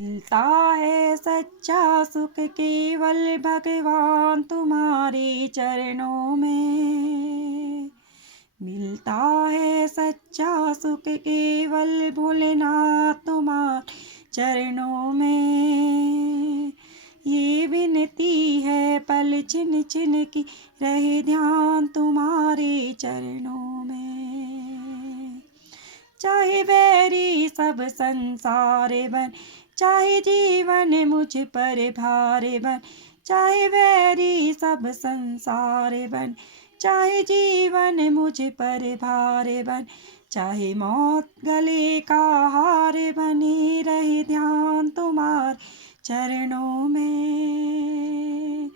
मिलता है सच्चा सुख केवल भगवान तुम्हारे चरणों में। मिलता है सच्चा सुख केवल भोलेनाथ तुम्हारे चरणों में। ये विनती है पल छिन छिन की रहे ध्यान तुम्हारे चरणों में। चाहे बैरी सब संसार बन, चाहे जीवन मुझ पर भार बन, चाहे बैरी सब संसार बन, चाहे जीवन मुझ पर भार बन, चाहे मौत गले का हार बने रहे ध्यान तुम्हारे चरणों में।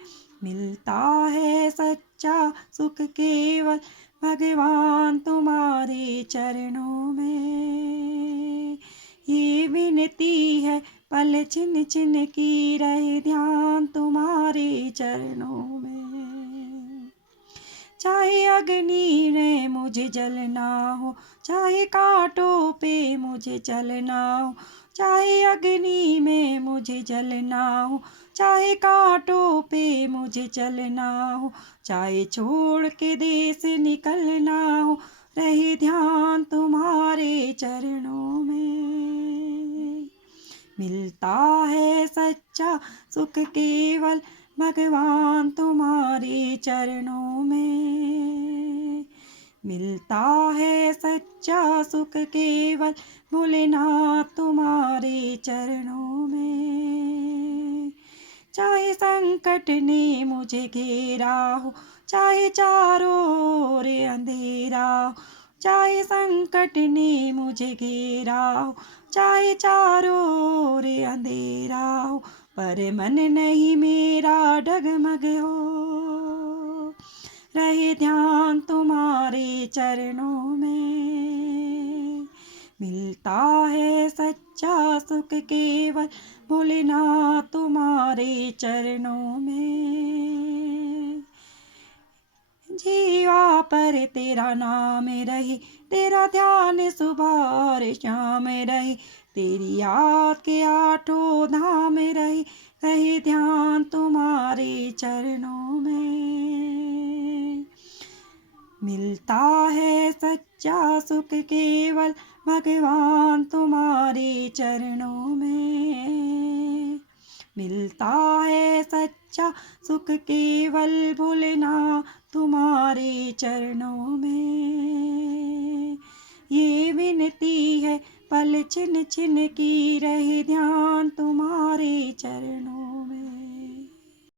मिलता है सच्चा सुख केवल भगवान तुम्हारे चरणों में। ये विनती है पल छिन छिन की रहे ध्यान तुम्हारे चरणों में। चाहे अग्नि में मुझे जलना हो, चाहे कांटों पे मुझे चलना हो, चाहे अग्नि में मुझे जलना हो, चाहे कांटों पे मुझे चलना हो, चाहे छोड़ के देश निकलना हो, रहे ध्यान तुम्हारे चरणों में। मिलता है सच्चा सुख केवल भगवान तुम्हारे चरणों में। मिलता है सच्चा सुख केवल भोलेनाथ तुम्हारे चरणों में। चाहे संकट ने मुझे घेरा हो, चाहे चारों ओर अंधेरा हो, चाहे संकट ने मुझे घेरा हो, चाहे चारों ओर अंधेरा हो, पर मन नहीं मेरा डगमग हो, रहे ध्यान तुम्हारे चरणों में। मिलता है सच्चा सुख केवल भोलेनाथ तुम्हारे चरणों में। जीवा पर तेरा नाम रहे, तेरा ध्यान सुबह और शाम रहे, तेरी याद के आठों धाम रहे, रहे ध्यान तुम्हारे चरणों में। मिलता है सच्चा सुख केवल भगवान तुम्हारे चरणों में। मिलता है सच्चा सुख केवल भोलेनाथ तुम्हारे चरणों में। ये विनती है पल छिन छिन की रहे ध्यान तुम्हारे चरणों